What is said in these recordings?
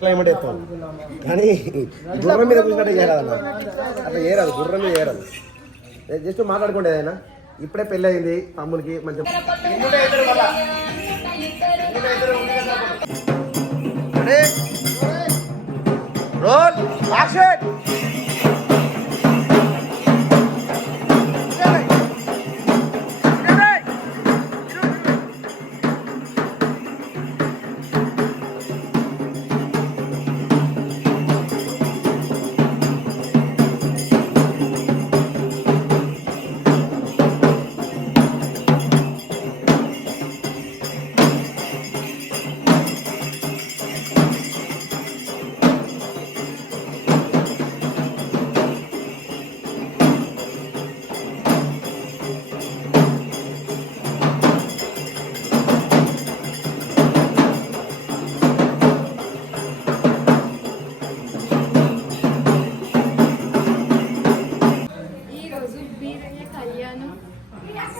Climate ఎత్తాం కానీ గుర్రం మీద కూర్చున్నట్టు చేయరాదన్న, అట్లా చేయరాదు, గుర్రం మీద చేయరాదు. జస్ట్ మాట్లాడుకోండి ఏదైనా. ఇప్పుడే పెళ్ళి అయింది తమ్మునికి మంచి రోల్ యాక్షన్.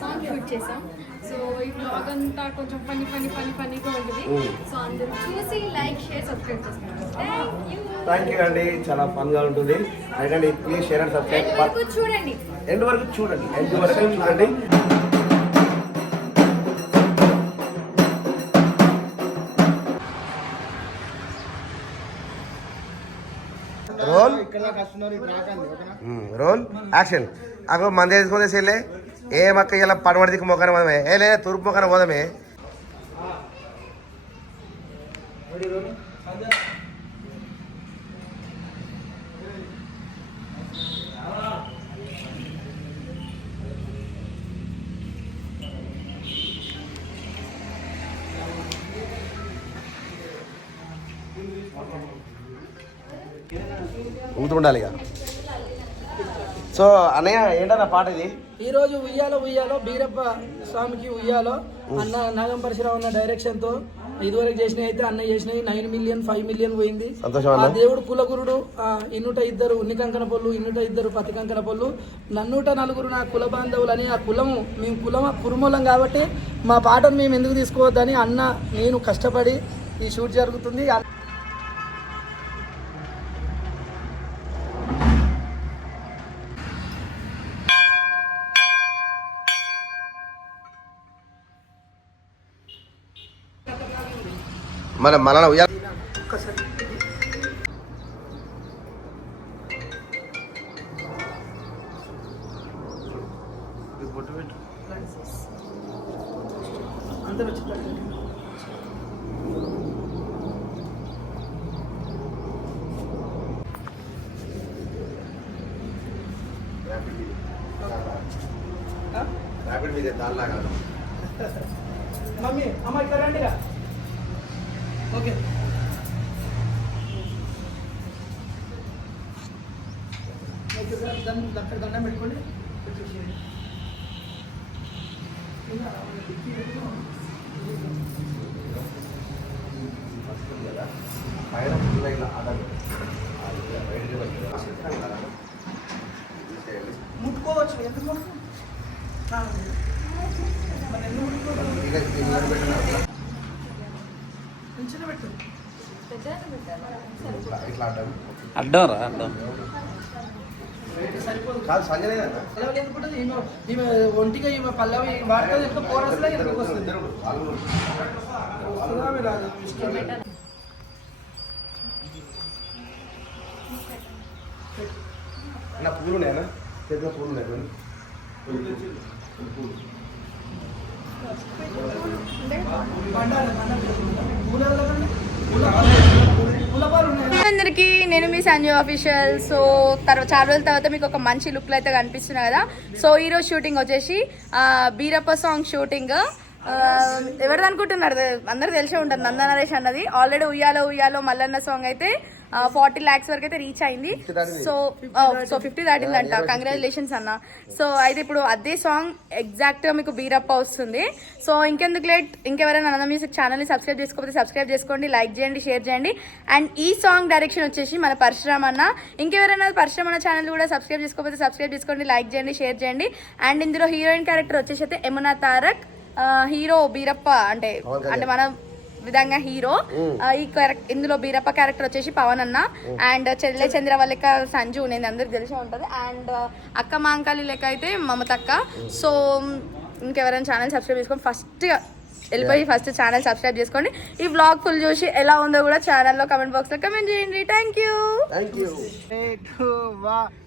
సాంగ్ షూట్ చేసాం. సో ఈ బ్లాగ్ అంతా కొంచెం ఫన్నీగా ఉంటుంది. సో అందరూ చూసి లైక్ షేర్ సబ్స్క్రైబ్ చేసుకోండి. థ్యాంక్ యూ అండి, చాలా ఫన్ గా ఉంటుంది. అలాగే ప్లీజ్ షేర్ అండ్ సబ్స్క్రైబ్. చూడండి, ఎండ్ వరకు చూడండి. Role action. అగో మంది వేసుకొని సెల్లే ఏ మక్క ఇలా పడవడికి మొక్కన పోదమే, ఏ లే తూర్పు మొక్కన పోదమే. ఊతుండాలి ఇక. సో అన్నయ్య ఏంటన్న పాట ఇది? ఈ రోజు ఉయ్యాలో బీరప్ప స్వామికి ఉయ్యాలో అన్న నాగం పరశురావు అన్న డైరెక్షన్ తో ఇదివరకు చేసినవి అయితే అన్న చేసినవి 9 మిలియన్ 5 మిలియన్ పోయింది. ఆ దేవుడు కులగురుడు, ఇన్నుట ఇద్దరు ఉన్ని కంకణ పొల్లు, ఇన్నుట ఇద్దరు పతి కంకణ పొల్లు, నన్నుట నలుగురు నా కుల బాంధవులు అని. ఆ కులము మేము కురుమూలం కాబట్టి మా పాటను మేము ఎందుకు తీసుకోవద్దని అన్న నేను కష్టపడి ఈ షూట్ జరుగుతుంది. మన ఉయ్యాల ర్యాపిడ్ మీద దానిలాగా మమ్మీ అమ్మ ఇక్కడ రండిగా. ఓకే అక్కడ దండం పెట్టుకోండి. ముట్టుకోవచ్చు, ఎందుకు అడ్డం రా అడ్డం ఈమె ఒంటిగా ఈమె పల్లవి వాడుతుంది. ఎట్లా కోరస్లో ఎందుకు వస్తుంది? నా పూలు ఉన్నాయా? చేతిలో పూలు ఉన్నాయి. అందరికీ నేను మీ సంజయ్ ఆఫీషియల్. సో చాలా రోజుల తర్వాత మీకు ఒక మంచి లుక్లో అయితే కనిపిస్తున్నాయి కదా. సో ఈరోజు షూటింగ్ వచ్చేసి బీరప్ప సాంగ్ షూటింగ్. ఎవరిది అనుకుంటున్నారు? అందరు తెలిసే ఉంటుంది, నందనరేష్ అన్నది. ఆల్రెడీ ఉయ్యాలో మల్లన్న సాంగ్ అయితే 40 lakhs వరకు అయితే రీచ్ అయింది. సో 50 దాటిందంట. కంగ్రాచులేషన్స్ అన్న. సో అయితే ఇప్పుడు అదే సాంగ్ ఎగ్జాక్ట్ గా మీకు బీరప్ప వస్తుంది. సో ఇంకెందుకు లేట్, ఇంకెవరైనా ఆనంద మ్యూజిక్ ఛానల్ ని సబ్స్క్రైబ్ చేసుకోకపోతే సబ్స్క్రైబ్ చేసుకోండి, లైక్ చేయండి, షేర్ చేయండి. అండ్ ఈ సాంగ్ డైరెక్షన్ వచ్చేసి మన పరశురామ్ అన్న. ఇంకెవరైనా పరశురామ్ అన్న ఛానల్ కూడా సబ్స్క్రైబ్ చేసుకోకపోతే సబ్స్క్రైబ్ చేసుకోండి, లైక్ చేయండి, షేర్ చేయండి. అండ్ ఇందులో హీరోయిన్ క్యారెక్టర్ వచ్చేసి అయితే యమునా తారక్, హీరో బీరప్ప అంటే మన విధంగా హీరో. ఇందులో బీరప్ప క్యారెక్టర్ వచ్చేసి పవన్ అన్న. అండ్ చెల్లె చంద్రవల్లిక సంజు, నేను అందరికి తెలిసే ఉంటది. అండ్ అక్క మాంకాళి లెక్క అయితే మమతక్క. సో ఇంకెవరైనా ఛానల్ సబ్స్క్రైబ్ చేసుకోండి, ఫస్ట్ ఛానల్ సబ్స్క్రైబ్ చేసుకోండి. ఈ వ్లాగ్ ఫుల్ చూసి ఎలా ఉందో కూడా ఛానల్లో కమెంట్ బాక్స్ లో కమెంట్ చేయండి. Thank you.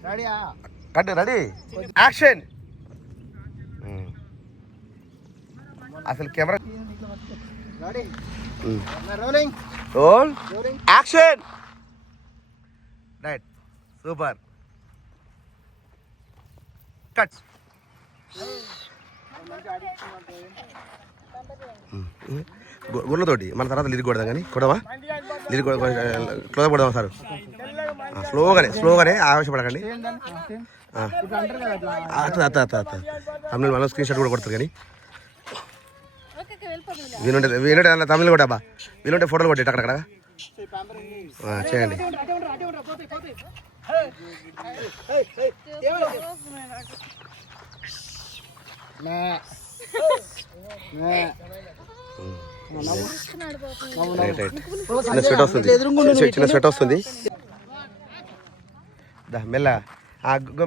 Ready action. అసలు camera roll action. Right, super. Cut. గుళ్ళతోటి మన తర్వాత లిరిక్ కొడదాం, కానీ కొడవా లిరిక్ క్లోజ్ కొడదాం సార్. స్లోగానే ఆవేశపడకండి. తమిళ స్క్రీన్ షాట్ కూడా కొడతారు, కానీ వీలుంటే తమిళ కూడా అబ్బా, వీలుంటే ఫోటోలు కొట్టి అక్కడక్కడ చేయండి. చిన్న స్వెట్ వస్తుంది. మెల్ల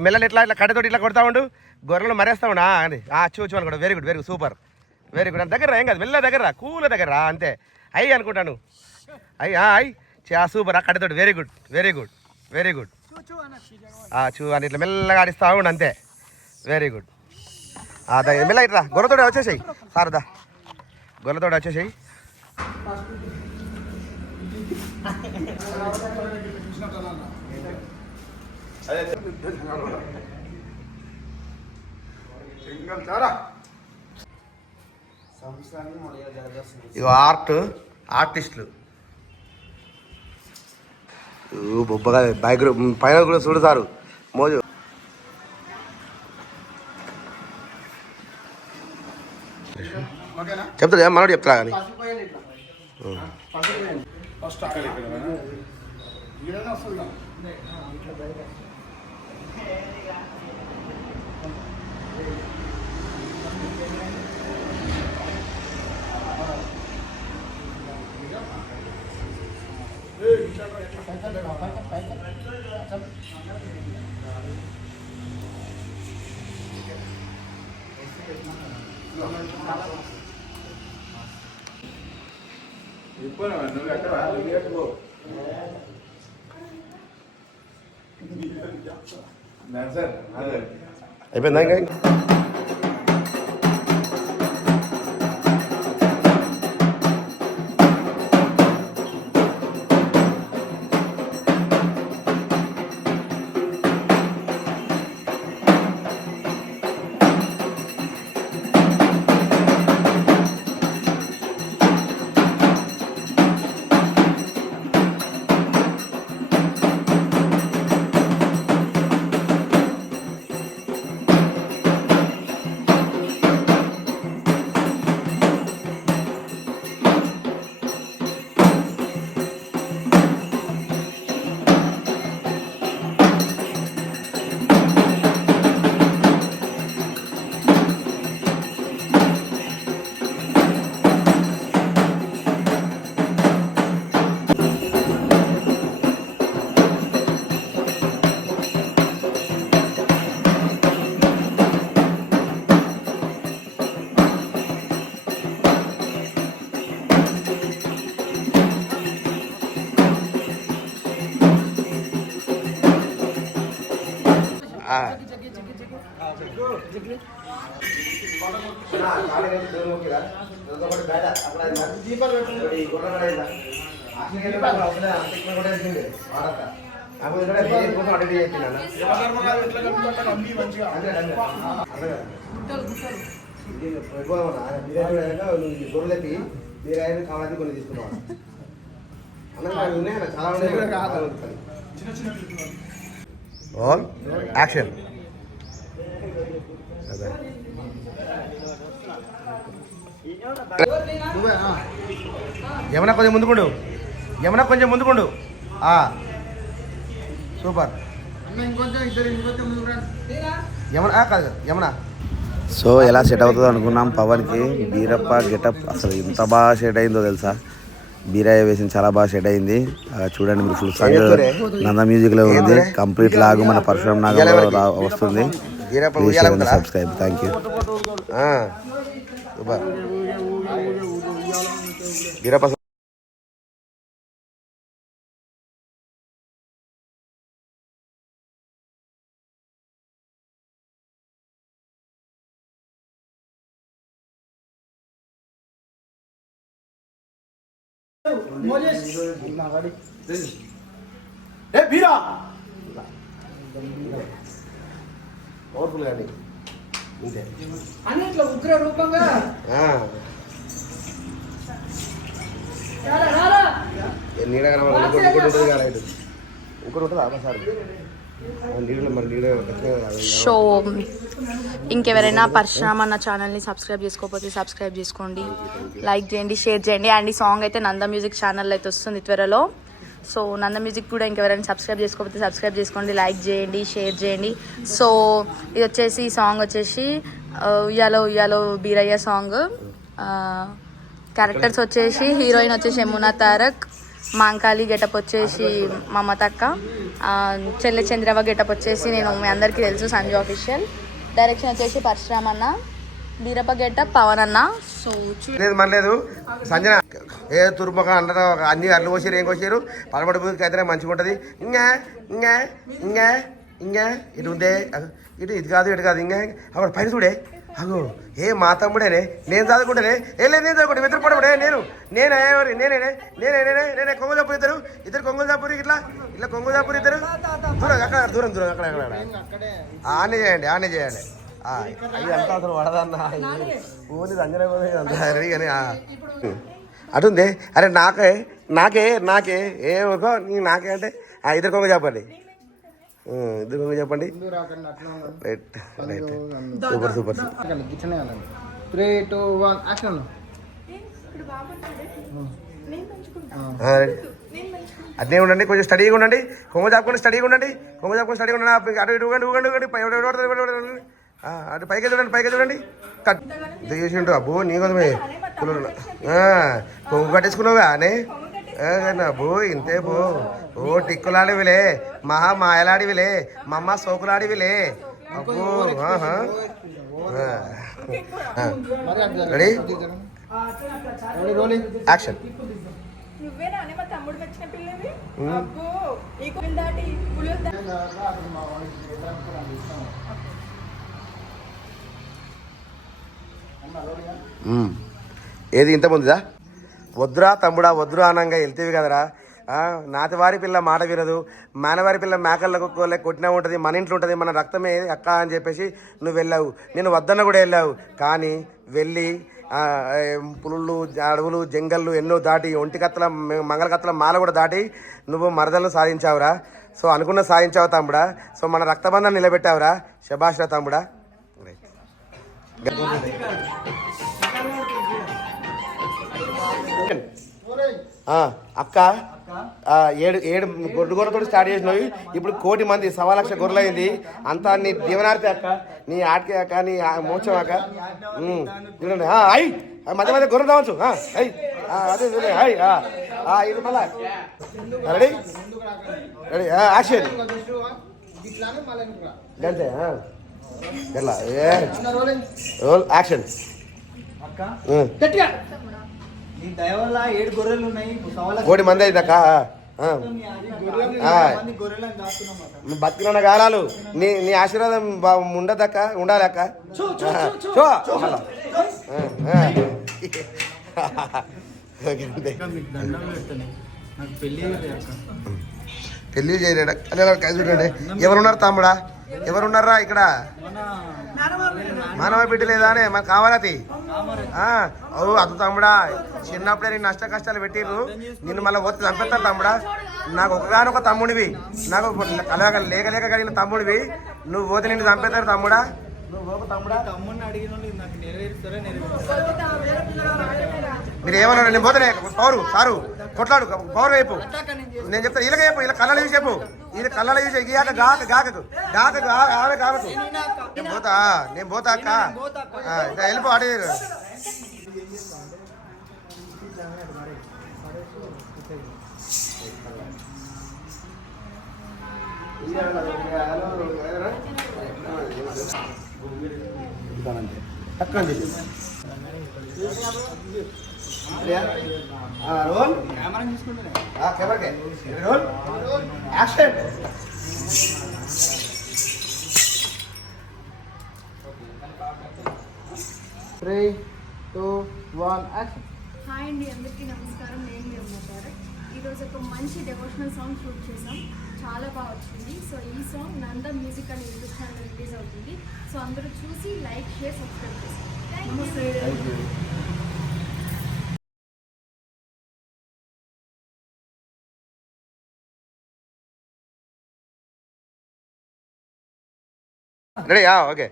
మెల్లని ఇట్లా కట్టెతోటి ఇట్లా కొడతా ఉండు, గొర్రెలు మరేస్తా ఉండు అని చూచు అని కూడా. Very good, very good, super, very good. దగ్గర ఏం కాదు, మెల్ల దగ్గర కూల దగ్గర అంతే. అయ్యి అనుకుంటాను, అయ్యి సూపర్. కట్టెతోటి very good, very good, very good. చూ అని ఇట్లా మెల్లగా ఆడిస్తా ఉండు అంతే. Very good. మెల్ల ఇట్లా గొర్రెతోటి వచ్చేసాయి సార్, దా గొర్రెతోటి వచ్చేసాయి. ఇగో ఆర్టిస్టులు బొబ్బగా బైక్ పైన కూడా చూడతారు మోజు. చెప్తాడు మనోడు చెప్తారా కానీ అయిపోయిందా ఇంకా? గొర్రెలకి మీరు కావాలని కొన్ని తీసుకున్నాం. యాక్షన్. యమున కొంచెం ముందుకుండు, యమున కొంచెం ముందుకుండు. సూపర్. యమున కాదు యమున. సో ఎలా సెట్ అవుతుందో అనుకున్నాం. పవన్కి బీరప్ప గెటప్ అసలు ఎంత బాగా సెట్ అయిందో తెలుసా. బీరయ్య వేసిన చాలా బాగా సెట్ అయింది. చూడండి మీరు ఫుల్ సాంగ్ నంద మ్యూజిక్లో ఉంది. కంప్లీట్ లాగు మన పరశురామ్ నాగంలో వస్తుంది. Please subscribe. Thank you. Beerappa powerful కానీ ఇంతే అన్నిట్లో ఉగ్ర రూపంగా నీడ ఇంకోటి ఉంటుందా సార్ నీళ్ళు మరి నీడ. సో ఇంకెవరైనా పరశురామ్ అన్న ఛానల్ని సబ్స్క్రైబ్ చేసుకోకపోతే సబ్స్క్రైబ్ చేసుకోండి, లైక్ చేయండి, షేర్ చేయండి. అండ్ ఈ సాంగ్ అయితే నంద మ్యూజిక్ ఛానల్ అయితే వస్తుంది త్వరలో. సో నంద మ్యూజిక్ కూడా ఇంకెవరైనా సబ్స్క్రైబ్ చేసుకోకపోతే సబ్స్క్రైబ్ చేసుకోండి, లైక్ చేయండి, షేర్ చేయండి. సో ఇది వచ్చేసి ఈ సాంగ్ వచ్చేసి ఉయ్యాలో ఉయ్యాలో బీరయ్య సాంగ్. క్యారెక్టర్స్ వచ్చేసి హీరోయిన్ వచ్చేసి యమునా తారక్, మాంకాళి గెటప్ వచ్చేసి మమతక్క, చెల్లె చంద్రవ గెటప్ వచ్చేసి నేను మీ అందరికీ తెలుసు సంజు ఆఫీషియల్, డైరెక్షన్ వచ్చేసి పరశురామ్ అన్న, బీరప్ప గెటప్ పవన్ అన్న. సో లేదు మనలేదు సంజన ఏ తురుముఖ అందరూ అన్ని అల్లు కోసారు ఏం కోసారు పలబడి బుద్ధికి అయితే మంచిగా ఉంటుంది. ఇంకా ఇంకా ఇంకా ఇంకా ఇటు ఉందే ఇటు ఇది కాదు ఇటు కాదు ఇంకా అక్కడ పైన చూడే అగో ఏ మా తమ్ముడేనే నేను చదువుకుంటేనే ఏ లేదు నేను చదువుకుంటే ఇద్దరు పడబడే నేనే నేనే నేనే నేనే నేనే కొంగు చాపురు ఇద్దరు కొంగులు చాపురు ఇట్లా ఇట్లా కొంగు చాపురు ఇద్దరు దూరం అక్కడ దూరం దూరం అక్కడ ఆనే చేయండి ఆనే చేయండి. అయ్యి అంతా అసలు పడదన్నా ఓన్లీ అంజనే కానీ అటుంది. అరే నాకే నాకే నాకే ఏ ఊరుకో నీ నాకే అంటే ఇద్దరు కొంగు చెప్పండి ఇద్దరు కొంగు చెప్పండి. Right right super super. 3, 2, 1 action. అదే ఉండండి కొంచెం స్టడీగా ఉండండి. కొంగు చాపుకొని స్టడీగా ఉండండి. కొంగు చాపుకొని స్టడీగా ఉండండి. అటు ఇటు ఊగండి ఊగండి ఊగండి అటు పైకి చూడండి పైకి చూడండి. కట్ చేసి ఉంటావు అబ్బో నీ కొంచెమే కొంగు కట్టేసుకున్నావుగా అనే అబ్బో ఇంతే బో ఓ టిక్కులాడివిలే మహా మాయలాడివిలే మమ్మ సోకులాడివిలే అబ్బో. Ready action. ఏది ఇంత ముందుదా వద్దురా తమ్ముడా వద్దురా అనంగా వెళ్తేవి కదరా. నాతివారి పిల్ల మాట వినదు, మానవారి పిల్ల మేకలకు కొట్టినా ఉంటుంది, మన ఇంట్లో ఉంటుంది, మన రక్తమే అక్క అని చెప్పేసి నువ్వు వెళ్ళావు. నేను వద్దన్న కూడా వెళ్ళావు. కానీ వెళ్ళి పులుళ్ళు అడవులు జంగళ్ళు ఎన్నో దాటి ఒంటికత్తల మంగళకత్తల మాల కూడా దాటి నువ్వు మరదలను సాధించావురా. సో అనుకున్న సాధించావు తమ్ముడా. సో మన రక్తబంధాన్ని నిలబెట్టావురా. శభాష్రా తమ్ముడా. అక్క 7 గొర్రెలతో స్టార్ట్ చేసినవి ఇప్పుడు 1 కోటి మంది 1,00,000 గొర్రెలు అయింది. అంతా నీ దీవనార్తి అక్క, నీ ఆటకే అక్క, నీ మోక్షం అక్క. చూడండి అయ్యి మధ్య మధ్య గొర్రెలు రావచ్చు అయ్యి అదే చూడండి అయ్యి ఇది మళ్ళా రెడీ రెడీ యాక్షన్. అంతే ఎలా రోల్ యాక్షన్. 1 కోటి మంది అయిందక్క. బతికిన కాలాలు నీ నీ ఆశీర్వాదం ఉండదక్క ఉండాలి అక్క. పెళ్ళి చేయలేడా చూడండి. ఎవరున్నారు తమ్ముడా ఎవరున్నారా ఇక్కడ మానవ బిడ్డ లేదా అనే మనకు కావాలది ఓ అది తమ్ముడా చిన్నప్పుడే నేను నష్ట కష్టాలు పెట్టిర్రు నిన్ను మళ్ళీ పోతే చంపేస్తారు తమ్ముడా నాకు ఒకగానొక తమ్ముడివి నాకు లేక లేక కలిగిన తమ్ముడివి నువ్వు పోతే నిన్ను చంపేస్తారు తమ్ముడా మీరు ఏమన్నా నేను పోతే పౌరు సారు కొట్లాడు పౌరు వైపు నేను చెప్తాను వీళ్ళకి చెప్పు వీళ్ళ కళ్ళ చూసి చెప్పు వీళ్ళ కళ్ళ చూసి గీయాక గాకకు ఆమె కావకు నేను పోతా అక్క వెళ్ళిపో అడే తక్కువ రోల్ కెమెరాకే roll action three two one action. Hi అండి, అందరికీ నమస్కారం. నేను మీ అమ్మ భారత్. ఈరోజు ఒక మంచి డెవోషనల్ సాంగ్ షూట్ చేసాం, చాలా బాగా వచ్చింది. సో ఈ సాంగ్ నంద మ్యూజిక్ అనే యూట్యూబ్ ఛానల్ రిలీజ్ అవుతుంది. సో అందరూ చూసి లైక్ షేర్ సబ్స్క్రైబ్ చేస్తారు. Thank you. రెడీ ఓకే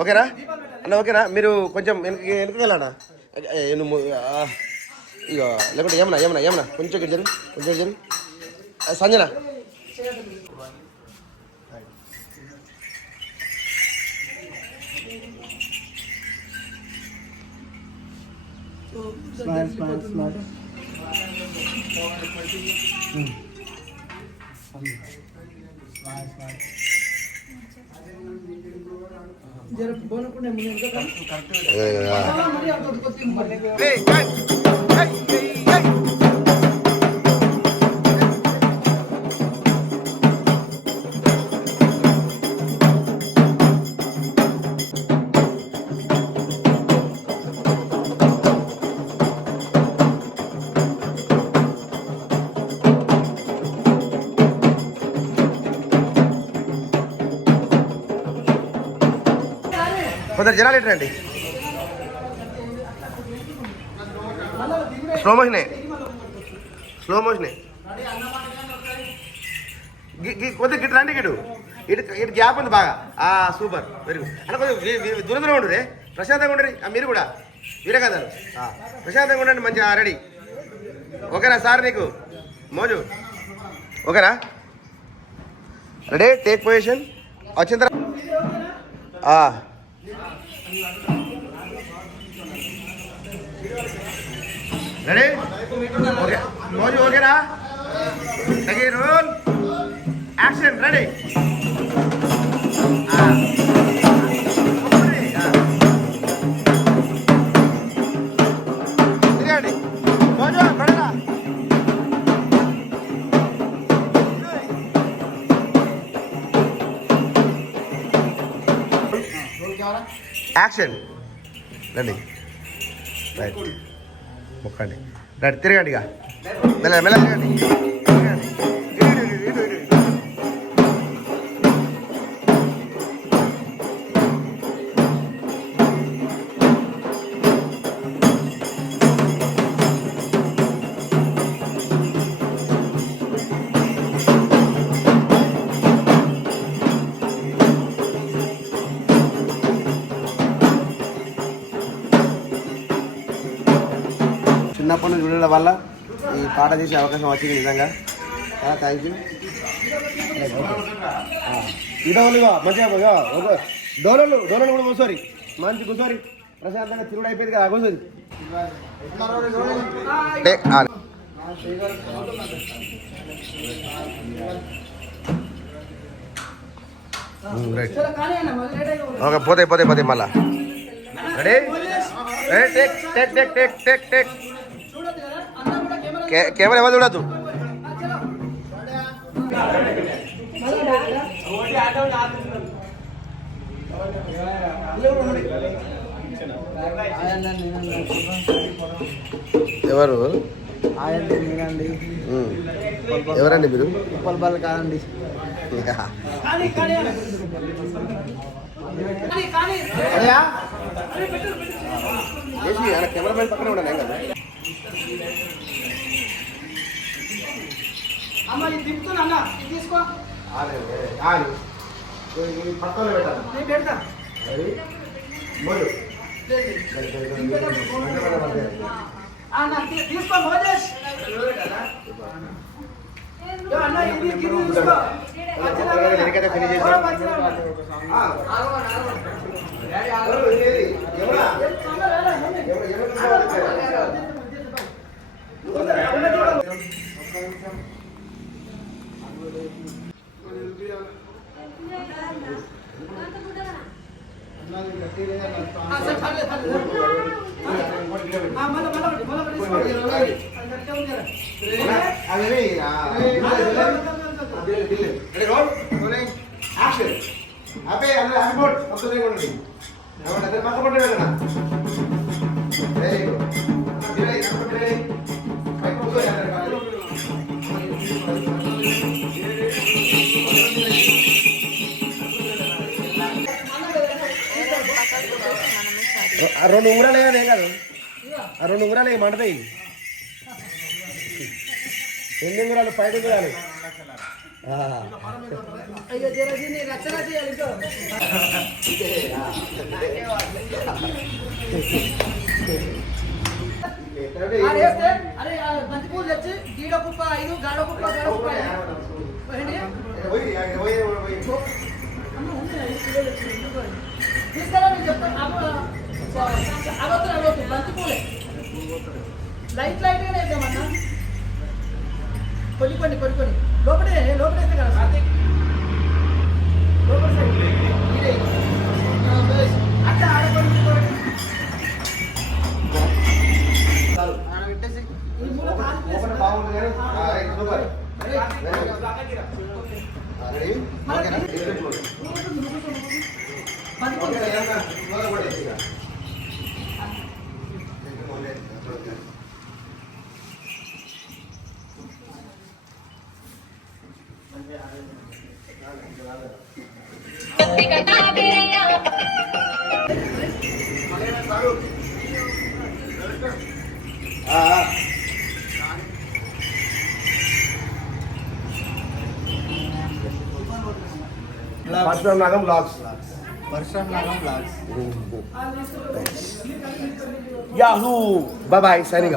ఓకేనా అన్న ఓకేనా మీరు కొంచెం వెనక్కి వెళ్ళానా నువ్వు ఇక లేకుంటే ఏమన్నా కొంచెం గిడ్జరు సంజన కొందరు జనాలు ఏంటండి స్లో మోషనే కొద్దిగా గిట్ రండి ఇటు గ్యాప్ ఉంది బాగా సూపర్ వెరీ గుడ్ అంటే కొంచెం దూరం ఉండు రే ప్రశాంతంగా ఉండరు మీరు కూడా వీరే కదా ప్రశాంతంగా ఉండండి మంచిగా రెడీ ఓకేనా సార్ నీకు మోజు ఓకేనా రెడీ టేక్ పొజిషన్ వచ్చిన తర్వాత రెడీ ఓకే మోజు ఓకేనా తగి రోల్ యాక్షన్ రెడీ తిరగండి మోజు కొడరా యాక్షన్ రండి రైట్ మొక్కండి రైట్ తిరగండి ఇక మెల్ల తిరగండి చిన్నప్పటి నుంచి చూడడం వల్ల ఈ పాట చేసే అవకాశం వచ్చింది నిజంగా థ్యాంక్ యూ ఇదవులుగా మంచిగా డోలలు కూడా కూర్చోరి మంచి కూర్చోరి ప్రశాంతంగా తిరుగుడు అయిపోయింది కదా కూర్చోది ఓకే పోతే మళ్ళా రెడీ టేక్ కెమెరా ఎవరు చూడద్దు. ఎవరు ఎవరండి మీరు? కాదండి. కెమెరామెన్ పక్కన ఉన్నాను కదా. అమ్మ ఇది తిప్పుతున్నా అన్న తీసుకో పక్కన పెట్టాలి. నేను పెడతా అన్న తీసుకో మోజేష్ అన్న ఇది తీసుకో రెండు ఉంగరాలు ఏం కాదు, ఆ రెండు ఉంగరాలు ఏమంటాయి? ఎన్ని ఉంగరాలు? 5 ఉంగరాలు. రచన చేయాలి అరే బంతి పూలు తెచ్చి గీడ కుప్ప 5 గాడ కుప్ప తీసుకురా నేను చెప్తాను. అవతల బంతి పూలే లైట్ గానే వేద్దామన్నా. కొన్ని లోపలే వేస్తే కదా లోపల సైడ్ అట్లా ఆడపడి బాగుంది Parasuramanatham blogs. Yahoo. Bye signing of.